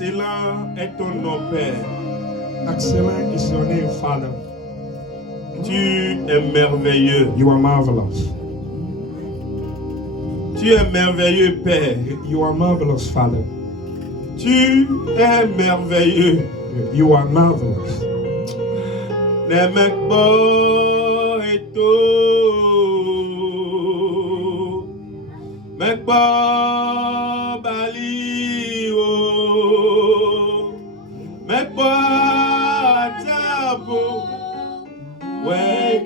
Excellent est ton nom, Père. Excellent is your name, Father. Tu es merveilleux. You are marvelous. Tu es merveilleux, Père. You are marvelous, Father. Tu es merveilleux. You are marvelous. Nemekbo eto. Mekbo bali o. Mekbo atabo. Ouais.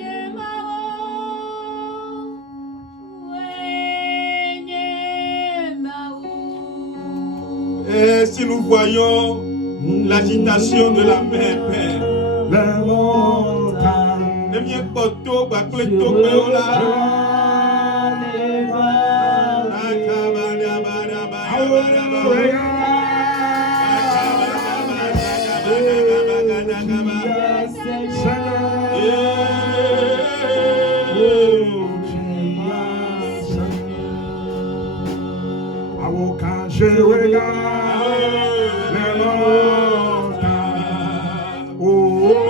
Et si nous voyons l'agitation de la mer, Père, La montagne. ne viens pas tôt, bah, que le taux est là. Quand je regarde les montagnes, oh,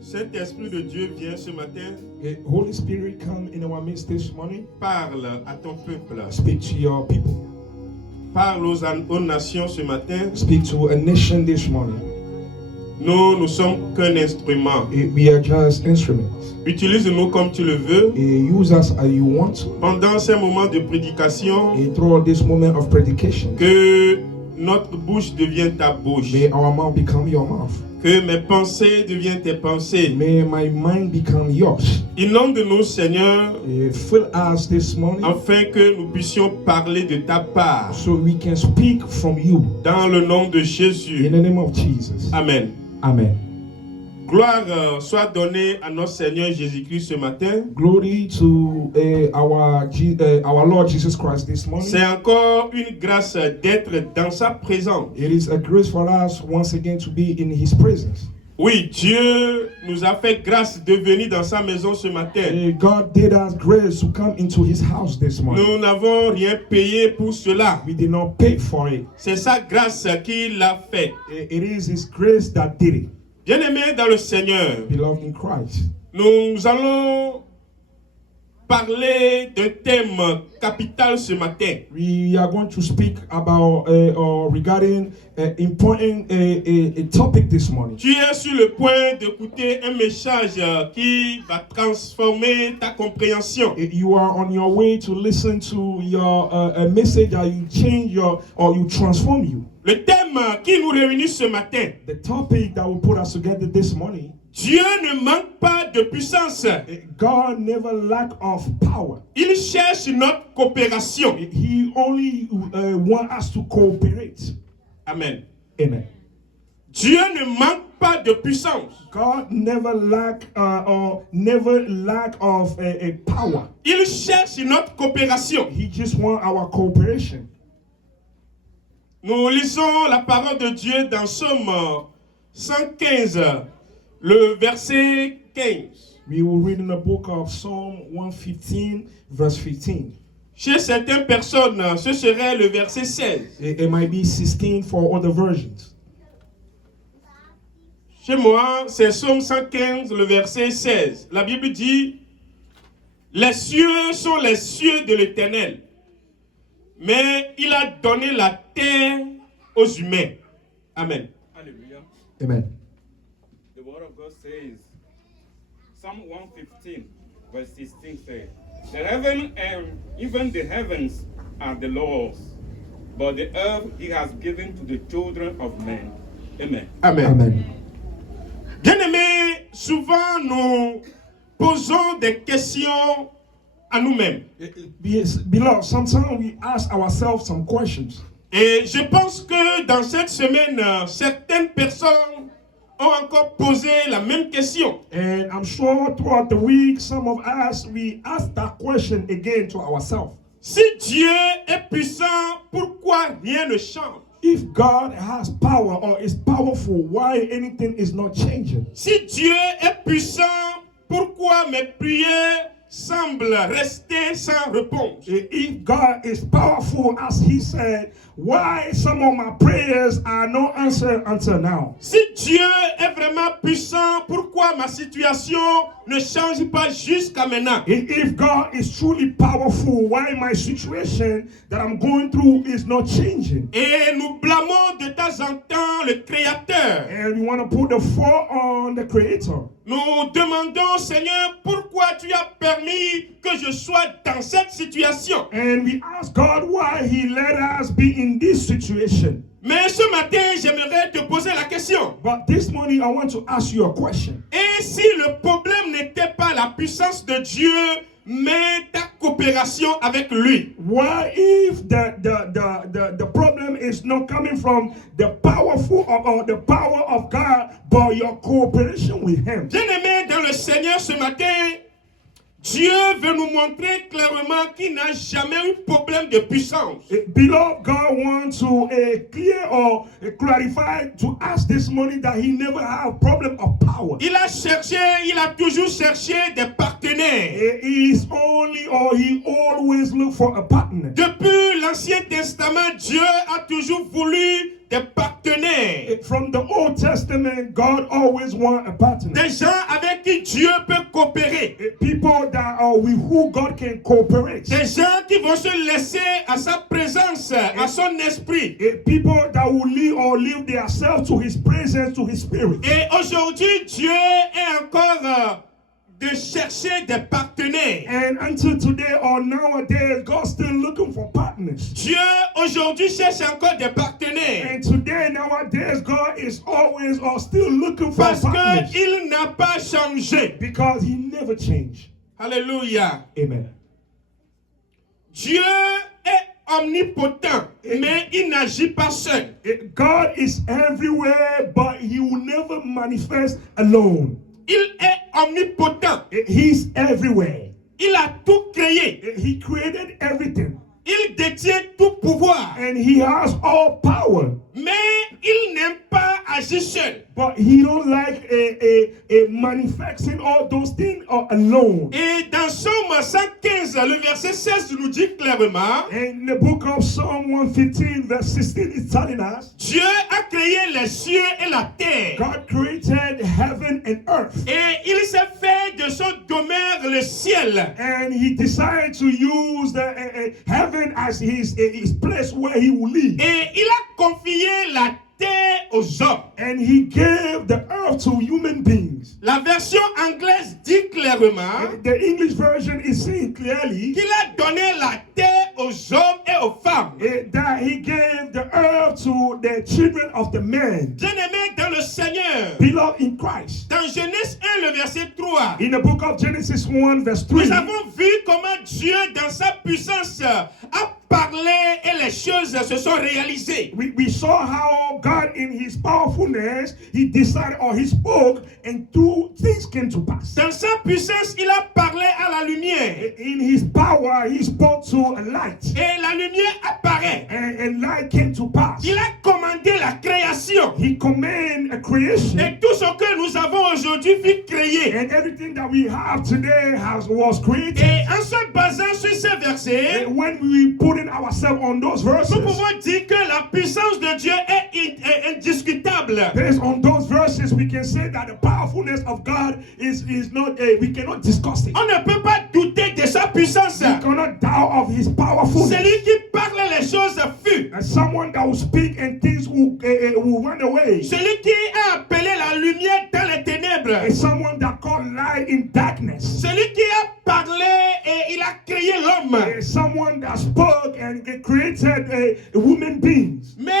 Saint-Esprit de Dieu vient ce matin, the Holy Spirit come in our midst this morning. parle à ton peuple, Speak to your people. parle aux nations ce matin. Speak to a nation this morning. Nous ne sommes qu'un instrument. We are just instruments. Utilise-nous comme tu le veux. Use us as you want to. Pendant ces moments de prédication, Throughout this moment of predication, que notre bouche devienne ta bouche. may our mouth become your mouth. Que mes pensées deviennent tes pensées. May my mind become yours. Inonde-nous, Seigneur, Fill us this morning afin que nous puissions parler de ta part. so we can speak from you. Dans le nom de In Jésus. the name of Jesus. Amen. Amen. Gloire soit donnée à notre Seigneur Jésus-Christ ce matin. Glory to our Lord Jesus Christ this morning. C'est encore une grâce d'être dans sa présence. It is a grace for us once again to be in His presence. Oui, Dieu nous a fait grâce de venir dans sa maison ce matin. God did us grace to come into His house this morning. Nous n'avons rien payé pour cela. We did not pay for it. C'est sa grâce qui l'a fait. It is His grace that did it. Bien-aimés dans le Seigneur, Beloved in Christ, nous allons parler d'un thème capital ce matin. we are going to speak about regarding important a topic this morning. Tu es sur le point d'écouter un message qui va transformer ta compréhension. You are on your way to listen to your a message that you change your or you transform you. Le thème qui nous réunit ce matin, The topic that will put us together this morning. Dieu ne manque pas de puissance. God never lack of power. Il cherche notre coopération. He only wants us to cooperate. Amen. Amen. Dieu ne manque pas de puissance. God never lack of a power. Il cherche notre coopération. He just wants our cooperation. Nous lisons la parole de Dieu dans Somme 115, le verset 15. We will read in the book of Psalm 115, verse 15. Chez certaines personnes, ce serait le verset 16. It might be 16 for other versions. Chez moi, c'est Somme 115, le verset 16. La Bible dit, Les cieux sont les cieux de l'Éternel, mais il a donné la terre aux humains. Amen. Hallelujah. Amen. The word of God says, Psalm 115, verse 16 says, the heaven and even the heavens are the Lord's, but the earth he has given to the children of men. Amen. Amen. Amen. Bien-aimés, souvent nous posons des questions à nous-mêmes. Beloved, sometimes we ask ourselves some questions. Et je pense que dans cette semaine, certaines personnes ont encore posé la même question. And I'm sure throughout the week, some of us, we ask that question again to ourselves. Si Dieu est puissant, pourquoi rien ne change? If God has power or is powerful, why anything is not changing? Si Dieu est puissant, pourquoi mes prières semblent rester sans réponse? If God is powerful, as he said, why some of my prayers are not answered until now? Si Dieu est vraiment puissant, pourquoi ma situation ne change pas jusqu'à maintenant? If God is truly powerful, why my situation that I'm going through is not changing? Et nous blâmons de temps en temps le Créateur. And we want to put the fault on the Creator. Nous demandons, Seigneur, pourquoi tu as permis que je sois dans cette situation? And we ask God why he let us be in this situation. Mais ce matin, j'aimerais te poser la question. But this morning, I want to ask you a question. Et si le problème n'était pas la puissance de Dieu, mais ta coopération avec lui? Why if the problem is not coming from the powerful or the power of God, but your cooperation with him? Bien-aimés dans le Seigneur ce matin, Dieu veut nous montrer clairement qu'il n'a jamais eu problème de puissance. Beloved, God wants to clear or clarify to us this morning that he never had a problem of power. Il a toujours cherché des partenaires. He is only or he always look for a partner. Depuis l'Ancien Testament, Dieu a toujours voulu des partenaires. From the Old Testament, God always want a partner. Des gens avec qui Dieu peut coopérer. People that are with who God can cooperate. Des gens qui vont se laisser à sa présence, à son esprit. People that will leave themselves to his presence, to his spirit. Et aujourd'hui, Dieu est encore de chercher des partenaires. And until today or nowadays, God's still looking for partners. Dieu aujourd'hui cherche encore des partenaires. And today, nowadays, God is always or still looking for Parce partners. qu'il n'a pas changé. Because he never changed. Alléluia. Amen. Dieu est omnipotent, mais il n'agit pas seul. God is everywhere, but he will never manifest alone. Il est omnipotent. He's everywhere. Il a tout créé. He created everything. Il détient tout pouvoir. And he has all power. Mais il n'aime pas agir seul. But he don't like manifesting all those things alone. Et dans Psaume 115, le verset 16 nous dit clairement, In the book of Psalm 115, verse 16 is telling us, Dieu a créé les cieux et la terre. God created heaven and earth. Et il s'est fait de son domaine le ciel. And he decided to use the heaven as his place where he will live. Et il a confié la terre aux hommes. And he gave the earth to human beings. La version anglaise dit clairement The English version is saying clearly qu'il a donné la terre aux hommes et aux femmes. that he gave the earth to the children of the men. Bien-aimés dans le Seigneur, Beloved in Christ. dans Genèse 1, le verset 3, In the book of Genesis 1, verse 3, nous avons vu comment Dieu, dans sa puissance, a parlé et les choses se sont réalisées. we saw how God in his powerfulness, he decided or he spoke and two things came to pass. Dans sa puissance, il a parlé à la lumière. In his power, he spoke to a light. Et la lumière apparaît. And light came to pass. Il a commandé la création. He commanded a creation. Et tout ce que nous avons aujourd'hui fut créé. And everything that we have today was created. Et en se basant sur ces versets, And when we put in ourselves on those verses, nous pouvons dire que la puissance de Dieu est indiscutable. indiscutable. Based on those verses, we can say that the powerfulness of God is not we cannot discuss it. On ne peut pas douter de sa puissance. We cannot doubt of his powerfulness. Celui qui parle les choses fut. And someone that will speak and things will run away. Celui qui a appelé la lumière dans les ténèbres. And someone that called light in darkness. Celui qui a parlé et il a créé l'homme. And someone that spoke and created a human beings. Mais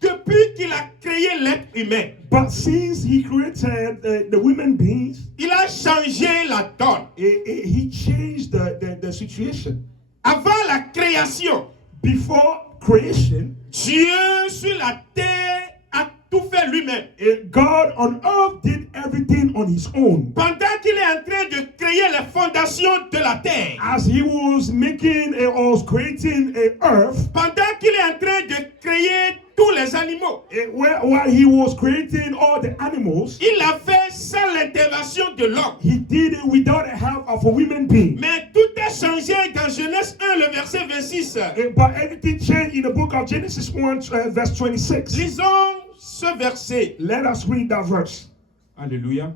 depuis qu'il a créé l'être humain, But since he created the human beings, il a changé la donne. he changed the situation. Avant la création, Before creation, Dieu sur la terre a tout fait lui-même. God on earth did everything on his own. Pendant qu'il est en train de créer les fondations de la terre, As he was making or creating a earth, pendant qu'il est en train de créer tous les animaux, while he was creating all the animals, il l'a fait sans l'intervention de l'homme. he did it without the help of a human being. Mais tout est changé dans Genèse 1, le verset 26. But everything changed in the book of Genesis 1, verse 26. Lisons ce verset. Let us read that verse. Hallelujah.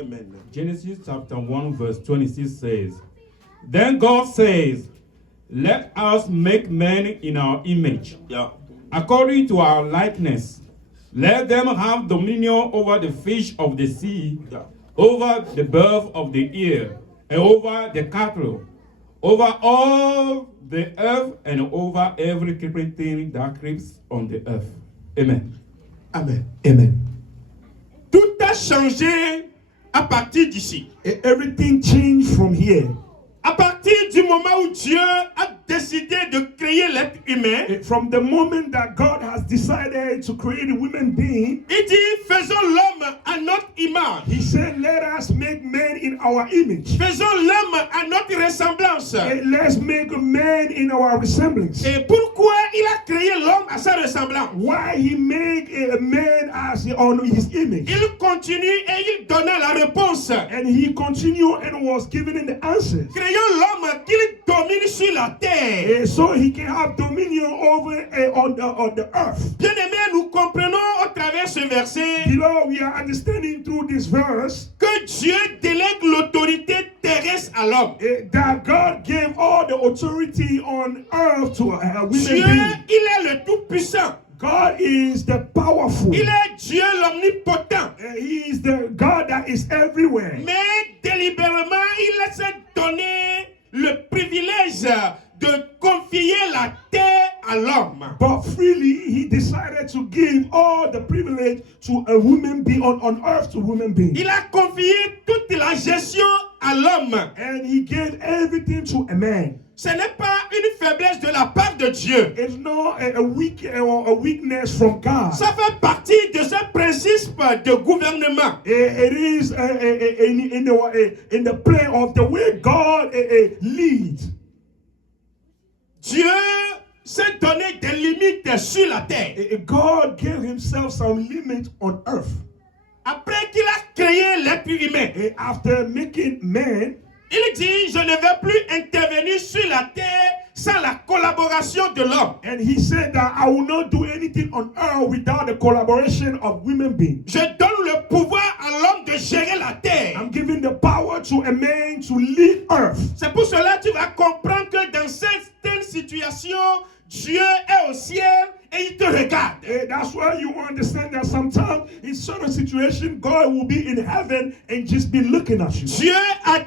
Amen. Genesis chapter 1 verse 26 says, Then God says, Let us make man in our image, Yeah. according to our likeness. Let them have dominion over the fish of the sea, Yeah. over the bird of the air, and over the cattle, over all the earth, and over every creeping thing that creeps on the earth. Amen. Amen. Amen. Tout a changé à partir d'ici. Everything changed from here. À partir du moment où Dieu a décidé de créer l'être humain, From the moment that God has decided to create a human being, il dit faisons l'homme à notre image. he said, let us make man in our image. Faisons l'homme à notre ressemblance. Let's make a man in our resemblance. Et pourquoi il a créé l'homme à sa ressemblance? Why he made a man as on his image. Il continue et il donna la réponse. And he continued and was giving the answers. Créons l'homme qu'il domine sur la terre. So he can have dominion over on the earth. Bien-aimés, nous comprenons au travers ce verset Below, we are understanding through this verse que Dieu délègue l'autorité terrestre à l'homme. that God gave all the authority on earth to a human Dieu, being. il est le tout-puissant. God is the powerful. Il est Dieu l'omnipotent. He is the God that is everywhere. Mais délibérément, il s'est donné le privilège de confier la terre à l'homme. But freely, he decided to give all the privilege to a human being on earth to human being. Il a confié toute la gestion à l'homme. And he gave everything to a man. Ce n'est pas une faiblesse de la part de Dieu. It's not a weakness from God. Ça fait partie de ce principe de gouvernement. It is in the play of the way God leads. Dieu s'est donné des limites sur la terre. God gave himself some limits on earth. Après qu'il a créé l'être humain, After making man, il dit, je ne vais plus intervenir sur la terre sans la collaboration de l'homme. and he said that I will not do anything on earth without the collaboration of human beings. Je donne le pouvoir à l'homme de gérer la terre. I'm giving the power to a man to lead earth. C'est pour cela que tu vas comprendre que dans certaines situations, Dieu est au ciel et il te regarde. That's why you understand that sometimes in certain situations, God will be in heaven and just be looking at you. Dieu attend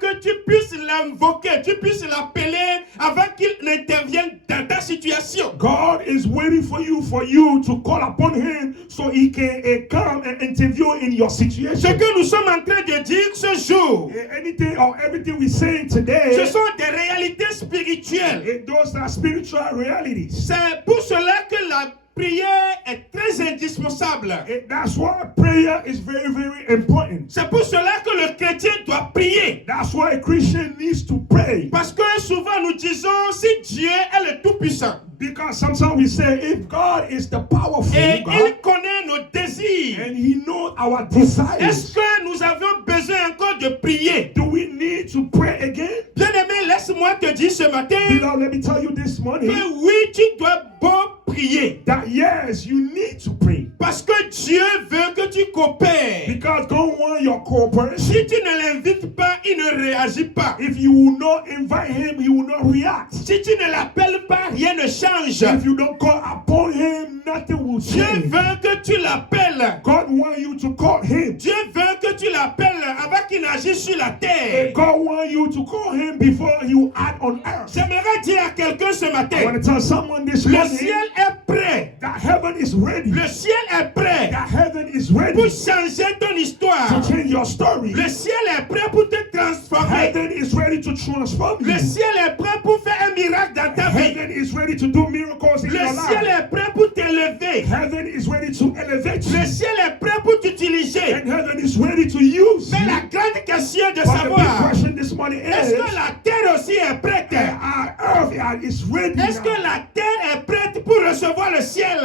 que tu puisses l'invoquer, tu puisses l'appeler avant qu'il n'intervienne dans ta situation. God is waiting for you to call upon him so he can come and intervene in your Ce situation. que nous sommes en train de dire ce jour, Anything or everything we say today, ce sont des réalités spirituelles. those are spiritual realities. C'est pour cela que la prière est très indispensable. That's why prayer is very, very important. C'est pour cela que le chrétien doit prier. That's why a Christian needs to pray. Parce que souvent nous disons, si Dieu est le Tout-Puissant, Because sometimes we say, if God is the powerful et God, il connaît nos désirs, and he knows our desires, est-ce que nous avons besoin encore de prier? do we need to pray again? Bien-aimé, laisse-moi te dire ce matin Beloved, let me tell you this morning, que oui, tu dois beau prier. that yes, you need to pray. Parce que Dieu veut que tu coopères. Because God wants your cooperation. Si tu ne l'invites pas, il ne réagit pas. If you will not invite him, he will not react. Si tu ne l'appelles pas, rien ne change. If you don't call upon him, nothing will Dieu change. veut que tu l'appelles. God wants you to call him. Dieu veut que tu l'appelles avant qu'il n'agisse sur la And terre. God wants you to call him before you act on earth. J'aimerais dire à quelqu'un ce I matin, want to tell someone this le morning ciel est prêt. that heaven is ready. Le ciel est prêt That heaven is ready pour to changer ton histoire. change your story. Le ciel est prêt pour te transformer. Heaven is ready to transform you. Le ciel est prêt pour faire un miracle dans ta vie. Heaven is ready to do miracles in Le your ciel life. est prêt pour t'élever. Heaven is ready to elevate you. Le ciel est prêt pour t'utiliser. And heaven is ready to use Mais you. la grande question de But the big savoir, question this morning est-ce is, que la terre aussi est prête? our earth is ready Est-ce que now. la terre est prête pour recevoir le ciel?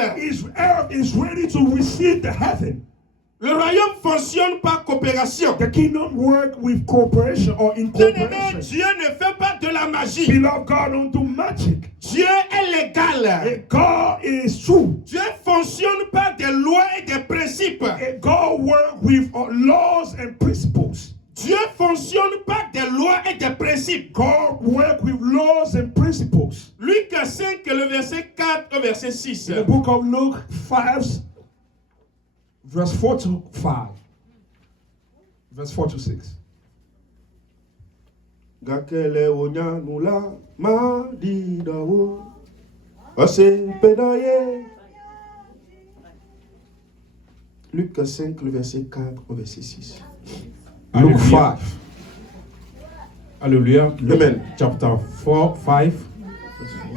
Earth is ready to receive the heaven. Le royaume fonctionne par coopération. The kingdom work with cooperation or in Bien-aimé, cooperation. Dieu ne fait pas de la magie. Beloved, God don't do magic. Dieu est légal. And God is true. Dieu fonctionne par des lois et des principes. And God work with laws and principles. Dieu fonctionne par des lois et des principes. God work with laws and principles. Luc 5, le verset 4 au verset 6. In the book of Luke 5, verse 4 to 5. Verse 4 to 6. Gakele wonya nula madi dawo ose pedaye. Luc 5, le verset 4 au verset 6. Luke 5. Hallelujah. Luke Amen. chapter 5,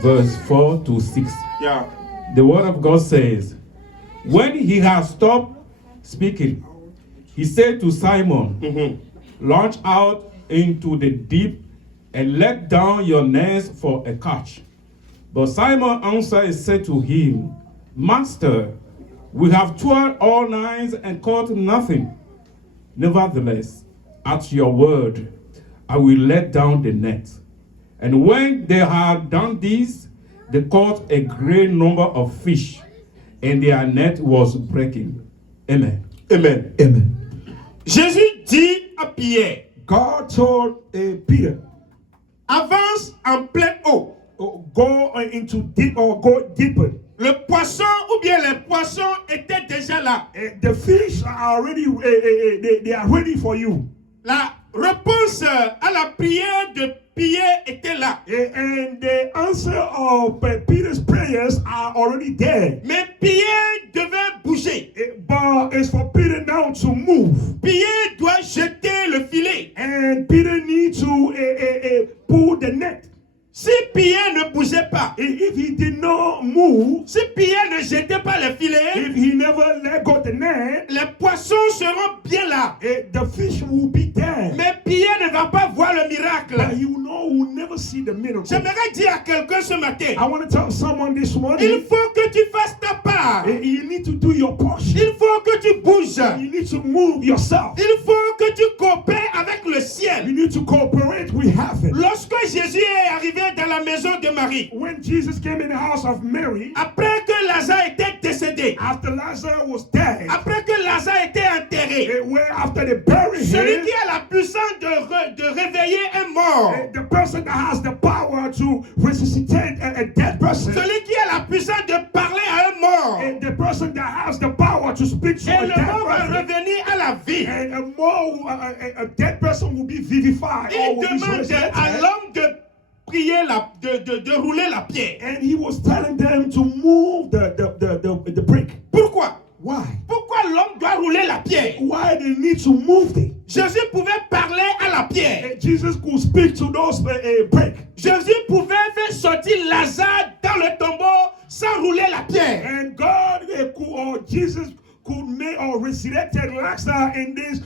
verse 4 to 6. Yeah. The word of God says, when he had stopped speaking, he said to Simon, launch out into the deep and let down your nets for a catch. But Simon answered and said to him, Master, we have toiled all night and caught nothing. Nevertheless, at your word, I will let down the net. And when they had done this, they caught a great number of fish, and their net was breaking. Amen. Amen. Amen. Jésus dit à Pierre, God told Peter, avance en pleine eau. go into deep or go deeper. Le poisson ou bien les poissons étaient déjà là. The fish are already they are ready for you. La réponse à la prière de Pierre était là. And the answer of Peter's prayers are already there. Mais Pierre devait bouger. But it's for Peter now to move. Pierre doit jeter le filet. And Peter needs to pull the net. Si Pierre ne bougeait pas, If he did not move, si Pierre ne jetait pas le filet, if he never let go the net, les poissons seront bien là. the fish will be there. Mais Pierre ne va pas voir le miracle. But you know, will never see the miracle. J'aimerais dire à quelqu'un ce matin, I want to tell someone this il morning, faut que tu fasses ta part. you need to do your portion. Il faut que tu bouges. You need to move yourself. Il faut que tu coopères avec le You ciel. need to cooperate with heaven. Lorsque Jésus est arrivé dans la maison de Marie, When Jesus came in the house of Mary, après que Lazare était décédé, after Lazarus was dead, après que Lazare était enterré, where after they buried celui him, qui a la puissance de réveiller un mort, the person that has the power to resuscitate a dead person, celui qui a la puissance de parler à un mort, the person that has the power to speak to et a le dead mort va person, revenir à la vie. and a dead person will be vivified. Or Il will be demande resurrected. à l'homme de prier, de rouler la pierre. And he was telling them to move the brick. Pourquoi? Why? Pourquoi l'homme doit rouler la pierre? Why they need to move it? Jésus pouvait parler à la pierre. And Jesus could speak to those brick. Jésus pouvait faire sortir Lazare dans le tombeau sans rouler la pierre. And God could, or Jesus could make or resurrected Lazarus in this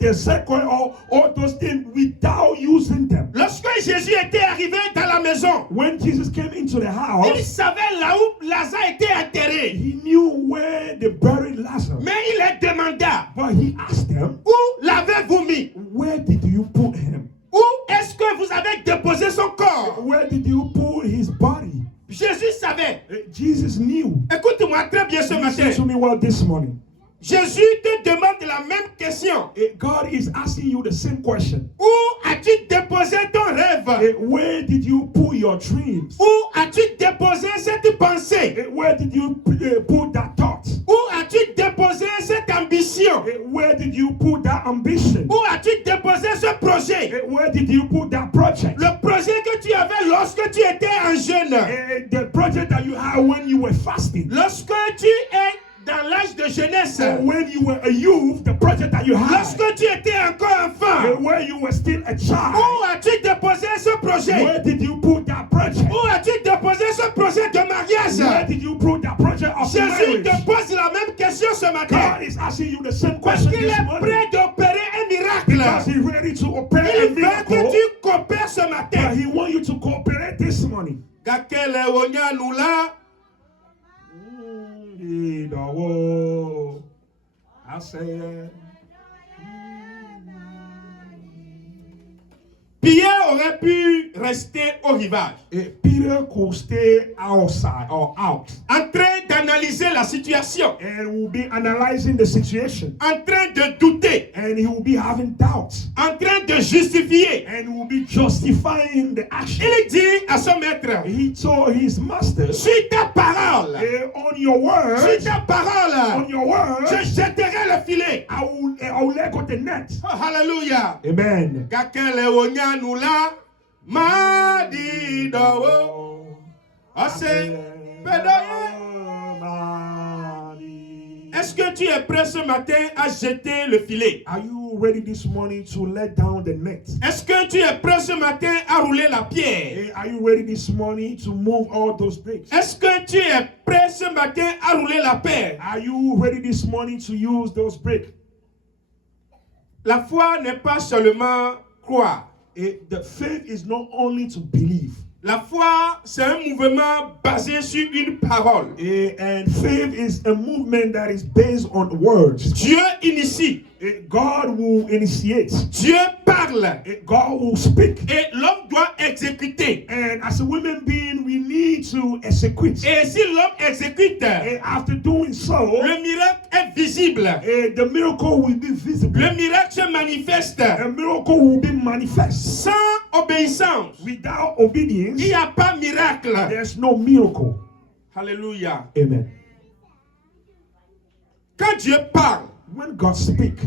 the second or all those things without using them. Lorsque Jésus était arrivé dans la maison, When Jesus came into the il house, savait là où Lazare était enterré. he knew where they buried Lazarus. Mais il leur demanda, But he asked them, où l'avez-vous mis? where did you put him? Où est-ce que vous avez déposé son corps? Where did you put his body? Jésus savait. Jesus knew. Écoute-moi très bien ce matin. Listen to me well this morning. Jésus te demande la même question. God is asking you the same question. Où as-tu déposé ton rêve? Where did you put your dreams? Où as-tu déposé cette pensée? Where did you put that thought? Où as-tu déposé cette ambition? Where did you put that ambition? Où as-tu déposé ce projet? Where did you put that project? Le projet que tu avais lorsque tu étais un jeune. The project that you had when you were fasting. Lorsque tu es dans l'âge de jeunesse. When you were a youth, the project that you had. Lorsque tu étais encore enfant. Where you were still a child. Où as-tu déposé ce projet? Where did you put that project? Où as-tu déposé ce projet de mariage? Where did you put that project of Jésus marriage? te pose la même question ce matin. God is asking you the same Parce question qu'il this est morning. prêt d'opérer un Because miracle. he's ready to operate a Il veut miracle. que tu coopères ce But matin. he wants you to cooperate this morning. Gakele wonya lula. I say, Pierre aurait pu rester au rivage, Peter could stay outside or out en train d'analyser la situation, and will be analyzing the situation, en train de douter, and he will be having doubts, en train de justifier. and will be justifying the action. Il dit à son maître, He told his master, suis ta parole, on your suis word, ta parole, on your word, je jetterai le filet. I will let go the net. Oh, hallelujah. Amen. Gakele wonya lula. Madi dawo. Ose pedoye. Est-ce que tu es prêt ce matin à jeter le filet? Are you ready this morning to let down the net? Est-ce que tu es prêt ce matin à rouler la pierre? Are you ready this morning to move all those bricks? Est-ce que tu es prêt ce matin à rouler la pierre? Are you ready this morning to use those bricks? La foi n'est pas seulement croire. The faith is not only to believe. La foi, c'est un mouvement basé sur une parole. And faith is a movement that is based on words. Dieu initie. God will initiate. Dieu parle. God will speak. Et l'homme doit exécuter. And as a human being, we need to execute. Et si l'homme exécute, After doing so, le miracle est visible. the miracle will be visible. Le miracle se manifeste. A miracle will be manifest. Sans obéissance, Without obedience, il n'y a pas miracle. there's no miracle. Alléluia. Amen. Quand Dieu parle, When God speaks,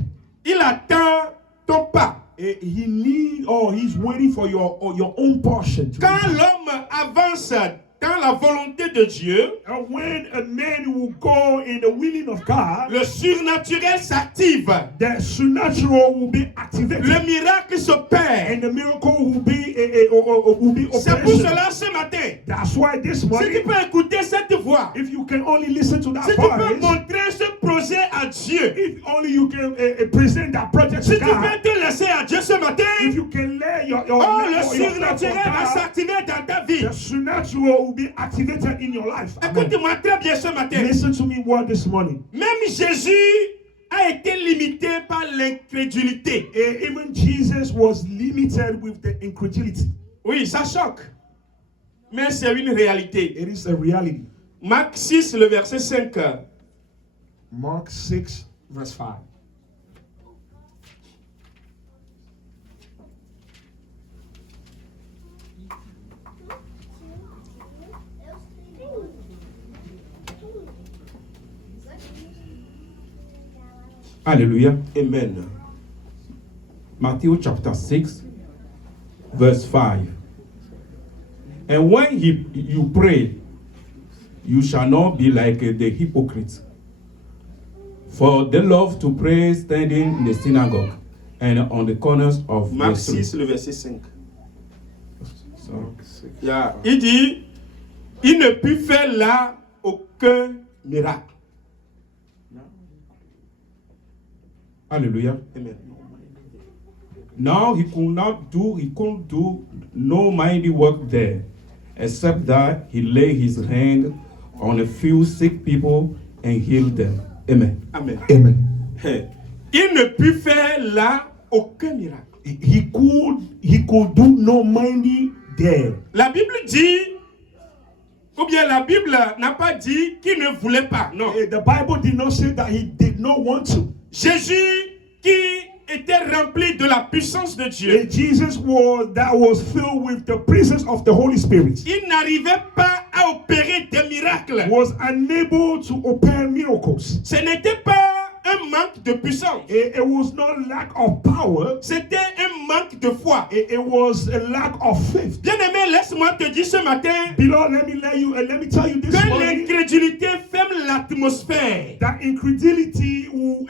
il attend ton pas. he need or he's waiting for your own portion. Quand l'homme avance dans la volonté de Dieu, And when a man will go in the willing of God, le surnaturel s'active. the supernatural will be activated. Le miracle s'opère. And the miracle will be C'est pour operational. cela ce matin, That's why this si tu morning, peux écouter cette voix, if you can only listen to that si tu peux voice, montrer ce projet à Dieu, if only you can present that project si to tu God, peux te laisser à Dieu ce matin, if you can lay your oh, le yourself surnaturel on va God, s'activer dans ta vie. the supernatural will be activated in your life. Amen. Écoute-moi très bien ce matin. Listen to me well this morning. Même Jésus a été limité par l'incrédulité. Even Jesus was limited with the incredulity. Oui, ça choque. Mais c'est une réalité. It is a reality. Marc 6, le verset 5. Mark 6, verse 5. Hallelujah. Amen. Matthew chapter 6, verse 5. And when you pray, you shall not be like the hypocrites, for they love to pray standing in the synagogue and on the corners of the Marc street. 6, le verset 5. So, Yeah. Il dit, il ne put faire là aucun miracle. hallelujah. Amen. Now he couldn't do no mighty work there, except that he laid his hand on a few sick people and healed them. Amen. Amen. Amen. Il ne put faire là aucun miracle. He could do no mighty there. La Bible dit, Ou bien la Bible n'a pas dit qu'il ne voulait pas. Non. The Bible did not say that he did not want to. Jésus qui était rempli de la puissance de Dieu. Jesus was filled with the presence of the Holy Spirit. Il n'arrivait pas à opérer des miracles. Was unable to operate miracles. Ce n'était pas un manque de puissance. It was not lack of power. C'était un manque de foi. It was a lack of faith. Bien-aimé, laisse-moi te dire ce matin Beloved, let me tell you this que morning l'incrédulité ferme l'atmosphère. that incredulity will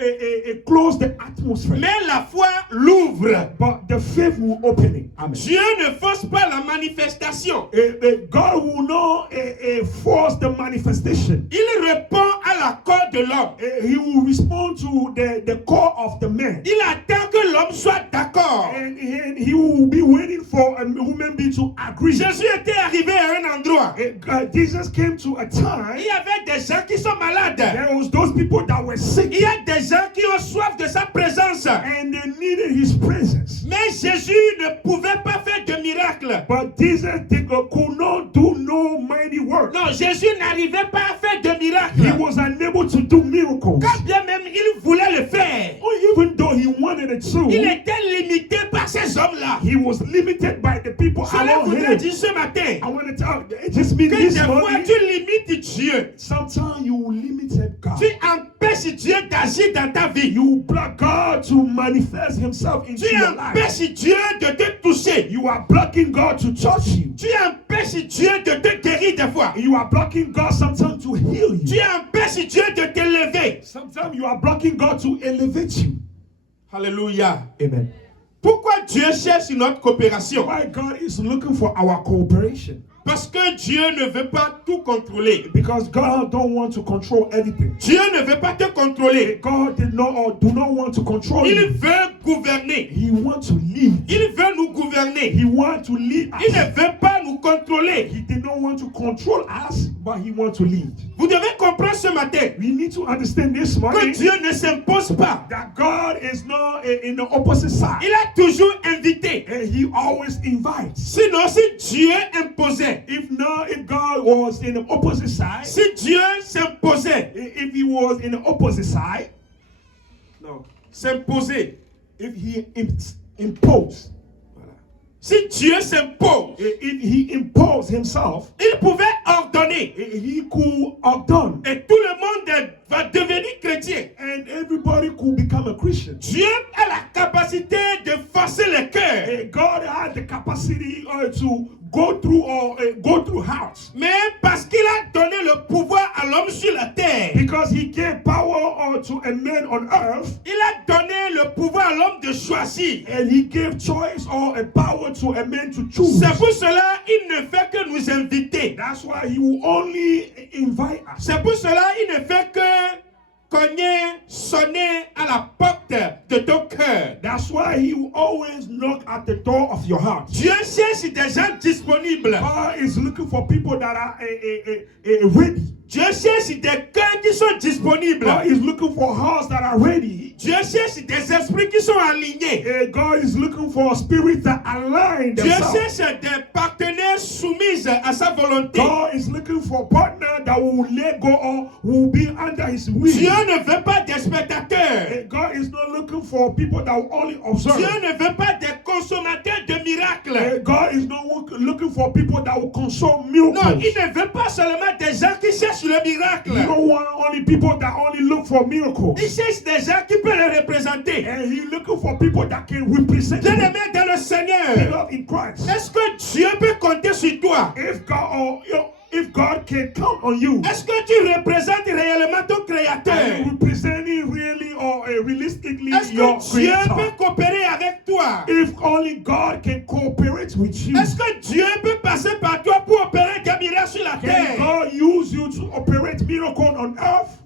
close the atmosphere. Mais la foi l'ouvre. But the faith will open it. Amen. Dieu ne force pas la manifestation. God will not force the manifestation. Il répond à l'accord de l'homme. He will respond to the call of the man. Il attend que l'homme soit d'accord. And he will be waiting for a human being to agree. Jésus était arrivé à un endroit. Jesus came to a time. Il y avait des gens qui sont malades. There was those people that were sick. Il y a des gens qui ont soif de sa présence. And they needed his presence. Mais Jésus ne pouvait pas faire de miracle. But Jesus could not do no mighty work. Non, Jésus n'arrivait pas à faire de miracle. He was unable to do miracles. Quand bien même il voulait le faire, Even though he wanted it to, il était limité par ces hommes-là. he was limited by the people Cela around voudrait him. dire ce matin I want to tell you, it just means que this des fois morning, tu limites Dieu. sometimes you limit God. Tu empêches Dieu d'agir dans ta vie. You block God to manifest himself into Tu your life. empêches Dieu de te toucher. You are blocking God to touch you. Tu empêches Dieu de te guérir des fois. You are blocking God sometimes to heal Tu you. empêches Dieu de t'élever. Sometimes you are blocking God to elevate you. Alléluia. Amen. Pourquoi Dieu cherche notre coopération? Why God is looking for our cooperation? Parce que Dieu ne veut pas tout contrôler. Because God don't want to control everything. Dieu ne veut pas te contrôler. God did not or do not want to control Il you. veut gouverner. He wants to lead. Il veut nous gouverner. He wants to lead Il ne us. veut pas nous contrôler. He did not want to control us, but he wants to lead. Vous devez comprendre ce matin We need to understand this que morning Dieu ne s'impose pas. that God is not in the opposite side. Il a toujours invité. And he always invites. Sinon, si Dieu imposait, If God was in the opposite side, si Dieu s'imposait, if he was in the opposite side, non, s'imposer, if he imposed, si Dieu s'impose, if he imposed himself, il pouvait ordonner he could have done, et tout le monde va devenir chrétien. and everybody could become a Christian. Dieu a la capacité de forcer le cœur. God had the capacity to go through hearts, Mais parce qu'il a donné le pouvoir à l'homme sur la terre, because he gave power to a man on earth, il a donné le pouvoir à l'homme de choisir. and he gave choice or a power to a man to choose. C'est pour cela qu'il ne fait que nous inviter. That's why he will only invite us. C'est pour cela qu'il ne fait que cogner, sonner à la porte de ton cœur. That's why he will always knock at the door of your heart. Dieu cherche des gens disponibles. God is looking for people that are ready. Dieu cherche des cœurs qui sont disponibles. God is looking for hearts that are ready. Dieu cherche des esprits qui sont alignés. God is looking for spirits that align Dieu themselves. cherche des partenaires soumis à sa volonté. God is looking for partners that will let go or will be under his will. Dieu ne veut pas des spectateurs. God is not looking for people that will only observe. Dieu ne veut pas des consommateurs de miracles. God is not looking for people that will consume Non, miracles. il ne veut pas seulement des gens qui cherchent le miracle. You don't want only people that only look for miracles. Il cherche des gens qui peuvent le représenter. And he's looking for people that can represent him. Bien-aimé dans le Seigneur, Love in Christ. est-ce que Dieu peut compter sur toi? If God can count on you, Est-ce que tu représentes réellement ton are you Créateur? representing really or realistically Est-ce your que Dieu Creator? peut coopérer avec toi? If only God can cooperate with you, Est-ce que Dieu peut passer par toi pour opérer des miracles sur la can terre? God use you to operate miracle on earth?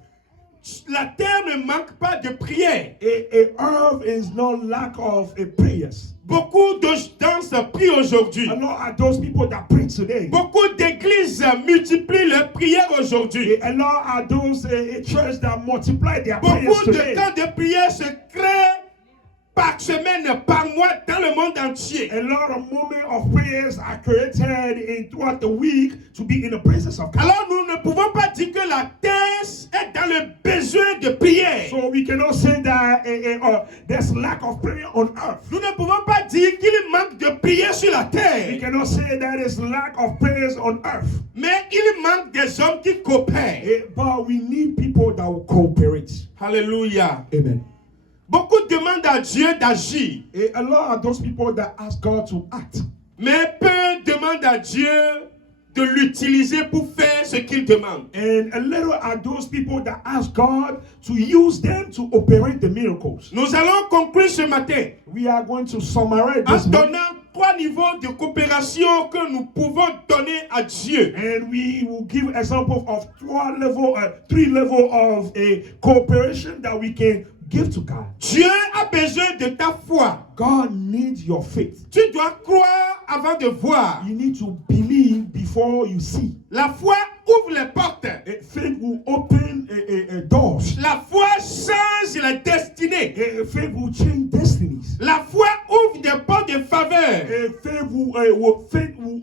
La terre ne manque pas de prière. Earth is not lack of prayers. Beaucoup de gens prient aujourd'hui. A lot are those people that pray today. Beaucoup d'églises multiplient leurs prières aujourd'hui. A lot are those churches that multiply their prayers Beaucoup de today. camps de prière se créent par semaine, par mois dans le monde entier. A lot of moments of prayers are created throughout the week to be in the presence of God. Alors nous ne pouvons pas dire que la terre est dans le besoin de prière. So we cannot say that there's lack of prayer on earth. Nous ne pouvons pas dire qu'il manque de prière sur la We terre. cannot say that there's lack of prayers on earth. Mais il manque des hommes qui coopèrent. But we need people that will cooperate. Alléluia. Amen. Beaucoup demandent à Dieu d'agir. A lot of those people that ask God to act. Mais peu demandent à Dieu de l'utiliser pour faire ce qu'il demande. And a little are those people that ask God to use them to operate the miracles. Nous allons conclure ce matin We are going to summarize en this morning, donnant 3 niveaux de coopération que nous pouvons donner à Dieu. and we will give example of three level of a cooperation that we can give to God. Dieu a besoin de ta foi. God needs your faith. Tu dois croire avant de voir. You need to believe before you see. La foi ouvre les portes. Faith will open doors. La foi change la destinée. Faith will change destinies. La foi ouvre des portes de faveur. Faith will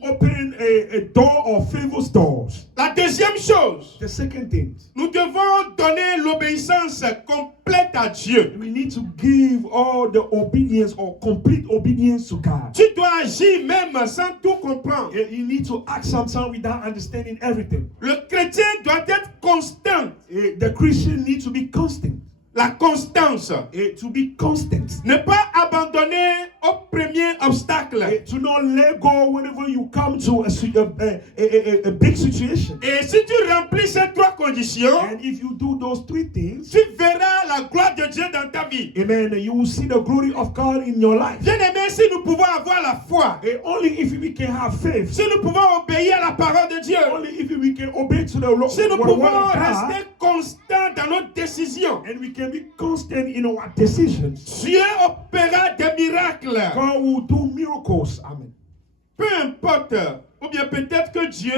open a door of favor doors. La deuxième chose, The second thing, nous devons donner l'obéissance complète à Dieu. we need to give all the obedience or complete obedience to God. Tu dois agir même sans tout comprendre. You need to act sometimes without understanding everything. Le chrétien doit être constant. The Christian needs to be constant. La constance. To be constant. Ne pas abandonner au premier obstacle. To not let go whenever you come to a big situation. Et si tu remplis ces 3 conditions, And if you do those 3 things, tu verras la gloire de Dieu dans ta vie. amen, you will see the glory of God in your life. Bien-aimés, si nous pouvons avoir la foi, Only if we can have faith, si nous pouvons obéir à la parole de Dieu, only if we can obey to the Lord, si nous word of pouvons God, rester constants dans nos décisions, and we can be constant in our decisions, Dieu opérera des miracles. God will do miracles. Amen. Peu importe, ou bien peut-être que Dieu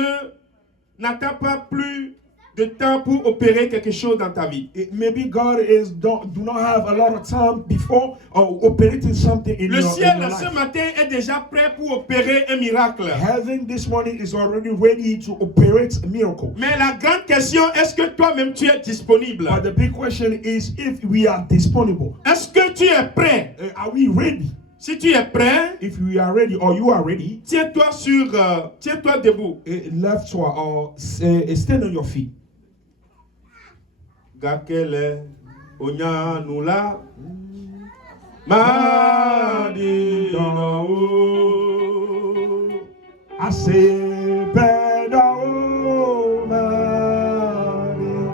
n'attend pas plus de temps pour opérer quelque chose dans ta vie. Maybe God do not have a lot of time before operating something in Le your ciel life. ce matin est déjà prêt pour opérer un miracle. Heaven this morning is already ready to operate a miracle. Mais la grande question, est-ce que toi-même tu es disponible? But the big question is if we are disponible. Est-ce que tu es prêt? Are we ready? Si tu es prêt, If we are ready or you are ready, tiens-toi debout. left or stand on your feet. Gakele onyanula madina o. I say better mani.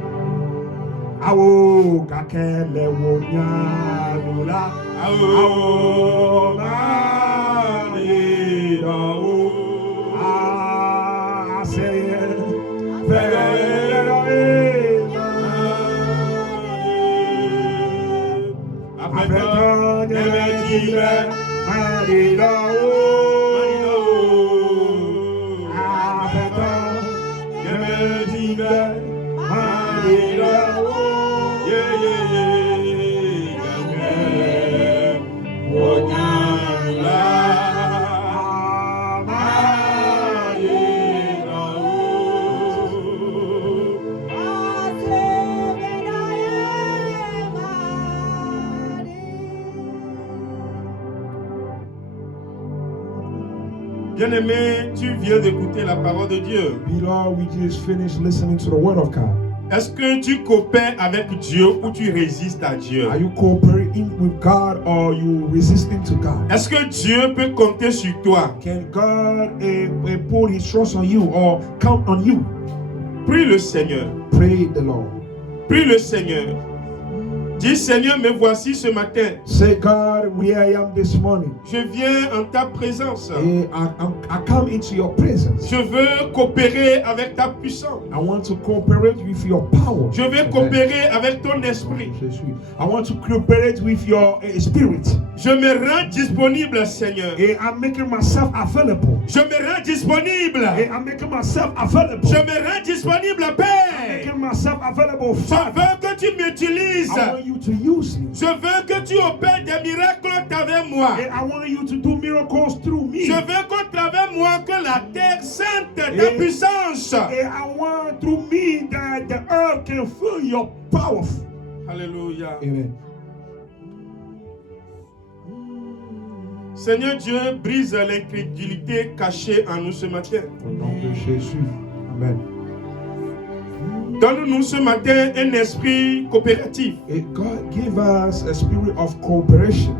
Awo kakele wonyalula. Awo madina o. I say better. Bien-aimé, tu viens d'écouter la parole de Dieu. Beloved, we just finished listening to the word of God. Est-ce que tu coopères avec Dieu ou tu résistes à Dieu? Are you cooperating with God or you resisting to God? Est-ce que Dieu peut compter sur toi? Can God put his trust on you or count on you? Prie le Seigneur. Pray the Lord. Prie le Seigneur. Dis Seigneur, me voici ce matin. Say, God, where I am this morning. Je viens en ta présence. I come into your presence. Je veux coopérer avec ta puissance. I want to cooperate with your power. Je veux coopérer avec ton esprit. I want to cooperate with your spirit. Je me rends disponible, Seigneur. I'm making myself available. Je me rends disponible. I'm making myself available. Je me rends disponible, Père. I'm making myself available, Je Father. veux que tu m'utilises. I want you to use me. Je veux que tu opères des miracles à travers moi. And I want you to do miracles through me. Je veux qu'au travers moi que la terre sente ta Et- puissance. And I want through me that the earth can feel your power. Alléluia. Amen. Seigneur Dieu, brise l'incrédulité cachée en nous ce matin. Au nom de Jésus. Amen. Donne-nous ce matin un esprit coopératif. And God give us a spirit of cooperation.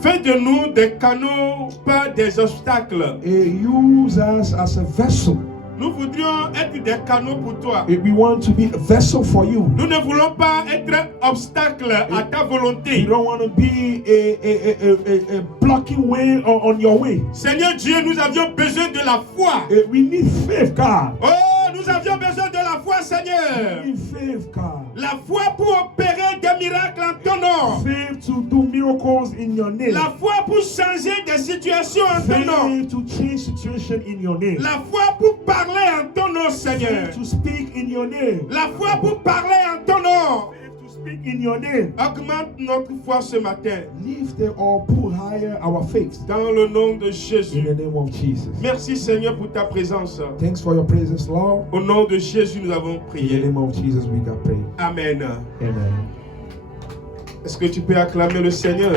Fais de nous des canaux, pas des obstacles. And use us as a vessel. Nous voudrions être des canaux pour toi. And we want to be a vessel for you. Nous ne voulons pas être un obstacle à ta We volonté. don't want to be a blocking way on your way. Seigneur Dieu, nous avions besoin de la foi. And we need faith, God. Oh, nous avions besoin de la foi, Seigneur. We need faith, God. La foi pour opérer des miracles en ton nom. Faith to do miracles in your name. La foi pour changer des situations en ton nom. Faith to change situation in your name. La foi pour parler en ton nom, Seigneur. Faith to speak in your name. La foi pour parler en ton nom. Faith to speak in your name. Augmente notre foi ce matin. Lift or pull higher our faith. Dans le nom de In Jésus. the name of Jesus. Merci Seigneur pour ta présence. Thanks for your presence, Lord. Au nom de Jésus, nous avons In the prié. name of Jesus, we got prayed. Amen. Amen. Est-ce que tu peux acclamer le Seigneur?